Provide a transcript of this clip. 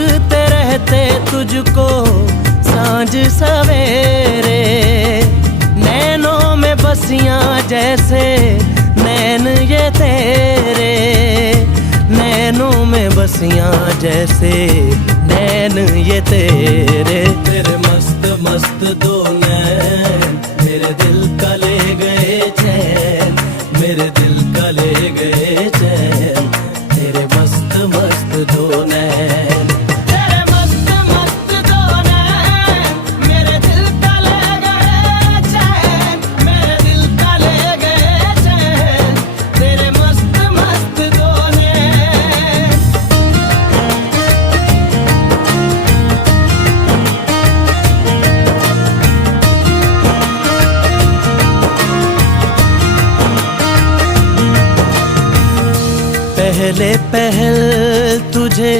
देखते रहते तुझको सांझ सवेरे, नैनों में बसियां जैसे नैन ये तेरे, नैनों में बसियां जैसे नैन ये तेरे। तेरे मस्त मस्त दो नैन मेरे दिल का ले गए चैन, मेरे दिल का ले गए चैन, तेरे मस्त मस्त दो नैन। तेरे मस्त मस्त दो नैन मेरे दिल का ले गए चैन, मेरे दिल का ले गए चैन, तेरे मस्त मस्त दो नैन। पहले पहल तुझे